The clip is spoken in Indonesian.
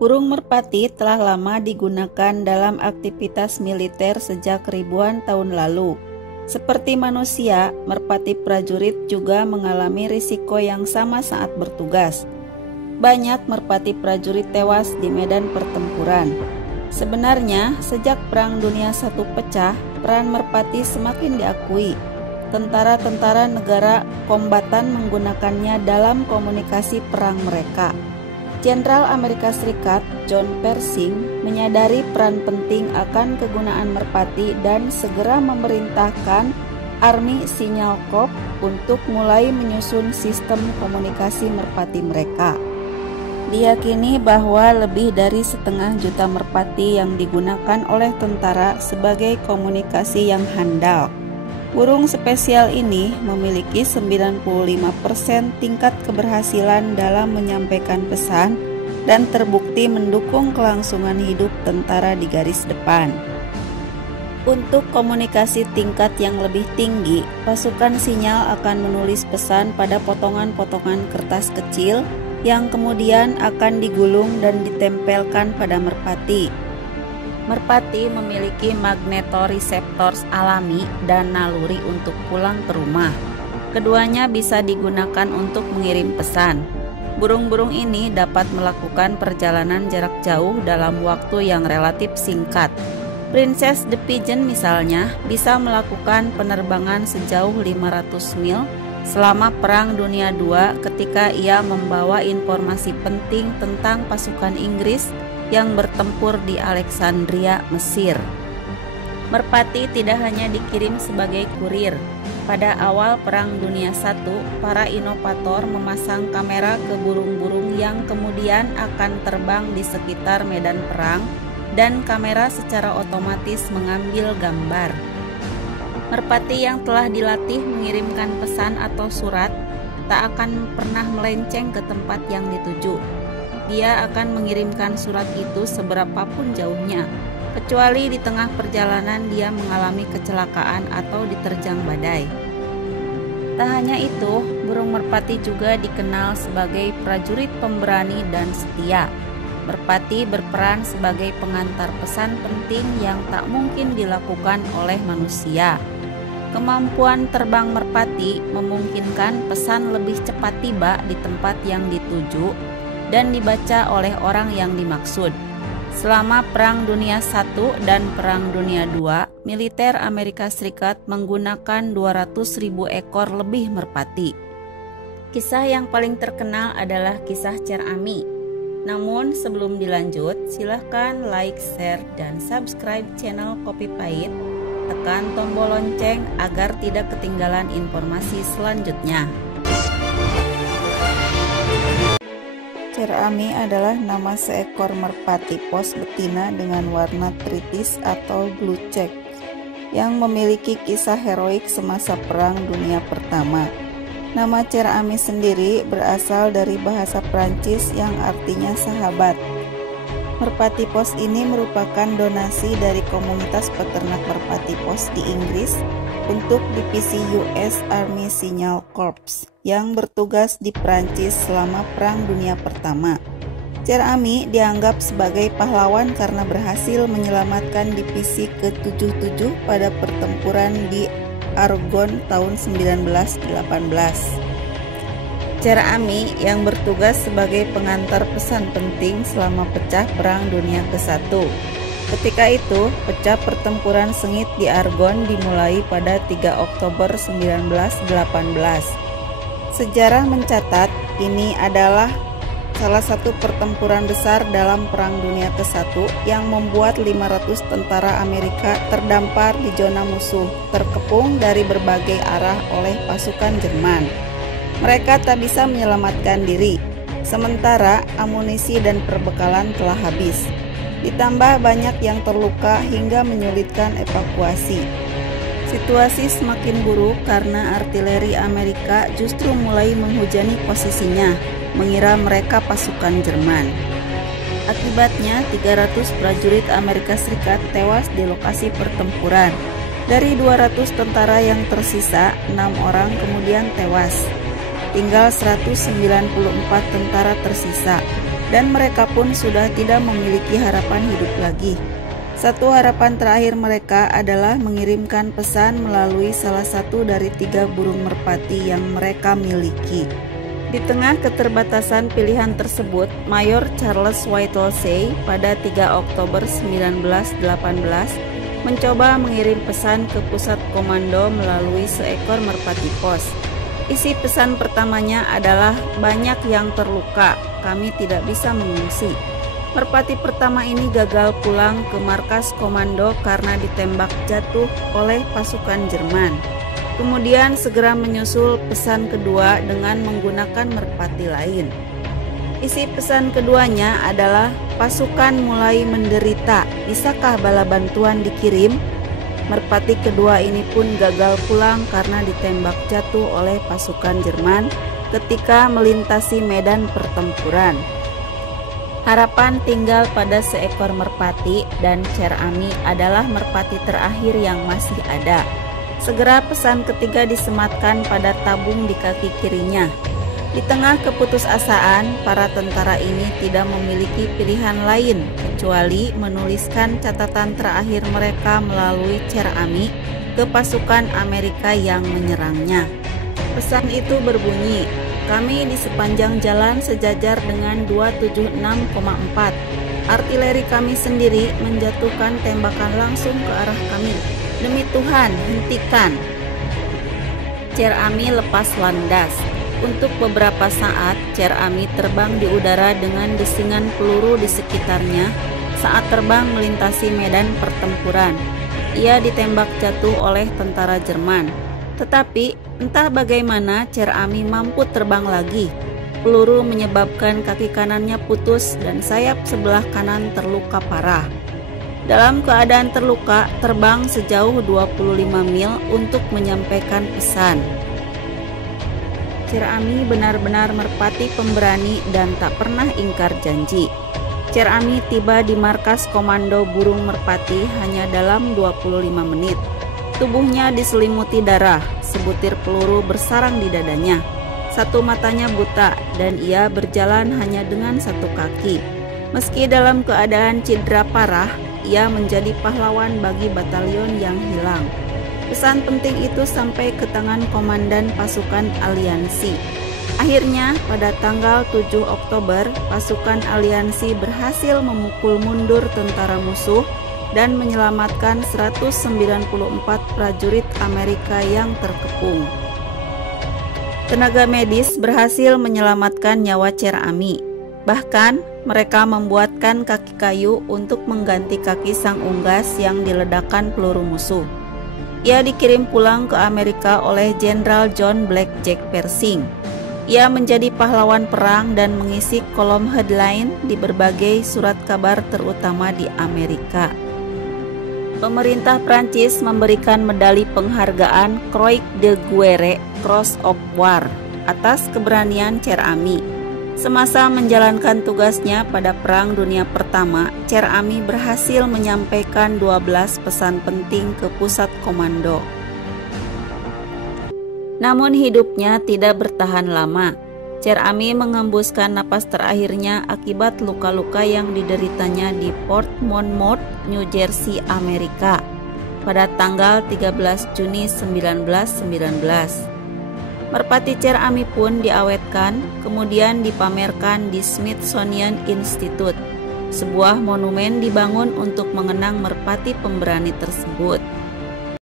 Burung merpati telah lama digunakan dalam aktivitas militer sejak ribuan tahun lalu. Seperti manusia, merpati prajurit juga mengalami risiko yang sama saat bertugas. Banyak merpati prajurit tewas di medan pertempuran. Sebenarnya, sejak Perang Dunia I pecah, peran merpati semakin diakui. Tentara-tentara negara kombatan menggunakannya dalam komunikasi perang mereka. Jenderal Amerika Serikat John Pershing menyadari peran penting akan kegunaan merpati dan segera memerintahkan Army Signal Corps untuk mulai menyusun sistem komunikasi merpati mereka. Diyakini bahwa lebih dari 1,5 juta merpati yang digunakan oleh tentara sebagai komunikasi yang handal. Burung spesial ini memiliki 95% tingkat keberhasilan dalam menyampaikan pesan dan terbukti mendukung kelangsungan hidup tentara di garis depan. Untuk komunikasi tingkat yang lebih tinggi, pasukan sinyal akan menulis pesan pada potongan-potongan kertas kecil yang kemudian akan digulung dan ditempelkan pada merpati. Merpati memiliki magnetoreseptors alami dan naluri untuk pulang ke rumah. Keduanya bisa digunakan untuk mengirim pesan. Burung-burung ini dapat melakukan perjalanan jarak jauh dalam waktu yang relatif singkat. Princess the Pigeon misalnya bisa melakukan penerbangan sejauh 500 mil selama Perang Dunia II ketika ia membawa informasi penting tentang pasukan Inggris yang bertempur di Alexandria, Mesir. Merpati tidak hanya dikirim sebagai kurir. Pada awal Perang Dunia I, para inovator memasang kamera ke burung-burung yang kemudian akan terbang di sekitar medan perang, dan kamera secara otomatis mengambil gambar. Merpati yang telah dilatih mengirimkan pesan atau surat tak akan pernah melenceng ke tempat yang dituju. Dia akan mengirimkan surat itu seberapapun jauhnya, kecuali di tengah perjalanan dia mengalami kecelakaan atau diterjang badai. Tak hanya itu, burung merpati juga dikenal sebagai prajurit pemberani dan setia. Merpati berperan sebagai pengantar pesan penting yang tak mungkin dilakukan oleh manusia. Kemampuan terbang merpati memungkinkan pesan lebih cepat tiba di tempat yang dituju dan dibaca oleh orang yang dimaksud. Selama Perang Dunia I dan Perang Dunia II, militer Amerika Serikat menggunakan 200.000 ekor lebih merpati. Kisah yang paling terkenal adalah kisah Cer Ami. Namun sebelum dilanjut, silahkan like, share, dan subscribe channel Kopi Pahit. Tekan tombol lonceng agar tidak ketinggalan informasi selanjutnya. Cer Ami adalah nama seekor merpati pos betina dengan warna tritis atau blue check yang memiliki kisah heroik semasa Perang Dunia Pertama. Nama Cer Ami sendiri berasal dari bahasa Prancis yang artinya sahabat. Merpati pos ini merupakan donasi dari komunitas peternak merpati pos di Inggris untuk divisi US Army Signal Corps yang bertugas di Prancis selama Perang Dunia Pertama. Cer Ami dianggap sebagai pahlawan karena berhasil menyelamatkan divisi ke-77 pada pertempuran di Argonne tahun 1918. Cer Ami yang bertugas sebagai pengantar pesan penting selama pecah Perang Dunia ke-1. Ketika itu, pecah pertempuran sengit di Argonne dimulai pada 3 Oktober 1918. Sejarah mencatat ini adalah salah satu pertempuran besar dalam Perang Dunia ke-1 yang membuat 500 tentara Amerika terdampar di zona musuh, terkepung dari berbagai arah oleh pasukan Jerman. Mereka tak bisa menyelamatkan diri, sementara amunisi dan perbekalan telah habis. Ditambah banyak yang terluka hingga menyulitkan evakuasi. Situasi semakin buruk karena artileri Amerika justru mulai menghujani posisinya, mengira mereka pasukan Jerman. Akibatnya 300 prajurit Amerika Serikat tewas di lokasi pertempuran. Dari 200 tentara yang tersisa, 6 orang kemudian tewas. Tinggal 194 tentara tersisa. dan mereka pun sudah tidak memiliki harapan hidup lagi. Satu harapan terakhir mereka adalah mengirimkan pesan melalui salah satu dari 3 burung merpati yang mereka miliki. Di tengah keterbatasan pilihan tersebut, Mayor Charles Whittlesey pada 3 Oktober 1918 mencoba mengirim pesan ke pusat komando melalui seekor merpati pos. Isi pesan pertamanya adalah, "Banyak yang terluka, kami tidak bisa mengungsi." Merpati pertama ini gagal pulang ke markas komando karena ditembak jatuh oleh pasukan Jerman. Kemudian segera menyusul pesan kedua dengan menggunakan merpati lain. Isi pesan keduanya adalah, "Pasukan mulai menderita, bisakah bala bantuan dikirim?" Merpati kedua ini pun gagal pulang karena ditembak jatuh oleh pasukan Jerman ketika melintasi medan pertempuran. Harapan tinggal pada seekor merpati, dan Cher Ami adalah merpati terakhir yang masih ada. Segera pesan ketiga disematkan pada tabung di kaki kirinya. Di tengah keputusasaan, para tentara ini tidak memiliki pilihan lain kecuali menuliskan catatan terakhir mereka melalui Cher Ami ke pasukan Amerika yang menyerangnya. Pesan itu berbunyi, "Kami di sepanjang jalan sejajar dengan 276,4. Artileri kami sendiri menjatuhkan tembakan langsung ke arah kami. Demi Tuhan, hentikan!" Cher Ami lepas landas. Untuk beberapa saat, Cher Ami terbang di udara dengan desingan peluru di sekitarnya. Saat terbang melintasi medan pertempuran, ia ditembak jatuh oleh tentara Jerman. Tetapi entah bagaimana Cher Ami mampu terbang lagi. Peluru menyebabkan kaki kanannya putus dan sayap sebelah kanan terluka parah. Dalam keadaan terluka, terbang sejauh 25 mil untuk menyampaikan pesan. Cher Ami benar-benar merpati pemberani dan tak pernah ingkar janji. Cher Ami tiba di markas komando burung merpati hanya dalam 25 menit. Tubuhnya diselimuti darah, sebutir peluru bersarang di dadanya. Satu matanya buta dan ia berjalan hanya dengan satu kaki. Meski dalam keadaan cedera parah, ia menjadi pahlawan bagi batalion yang hilang. Pesan penting itu sampai ke tangan komandan pasukan aliansi. Akhirnya, pada tanggal 7 Oktober, pasukan aliansi berhasil memukul mundur tentara musuh dan menyelamatkan 194 prajurit Amerika yang terkepung. Tenaga medis berhasil menyelamatkan nyawa Cher Ami. Bahkan, mereka membuatkan kaki kayu untuk mengganti kaki sang unggas yang diledakkan peluru musuh. Ia dikirim pulang ke Amerika oleh Jenderal John Blackjack Pershing. Ia menjadi pahlawan perang dan mengisi kolom headline di berbagai surat kabar terutama di Amerika. Pemerintah Prancis memberikan medali penghargaan Croix de Guerre Cross of War atas keberanian Cher Ami. Semasa menjalankan tugasnya pada Perang Dunia Pertama, Cher Ami berhasil menyampaikan 12 pesan penting ke pusat komando. Namun hidupnya tidak bertahan lama. Cher Ami mengembuskan napas terakhirnya akibat luka-luka yang dideritanya di Port Monmouth, New Jersey, Amerika pada tanggal 13 Juni 1919. Merpati Cher Ami pun diawetkan, kemudian dipamerkan di Smithsonian Institute. Sebuah monumen dibangun untuk mengenang merpati pemberani tersebut.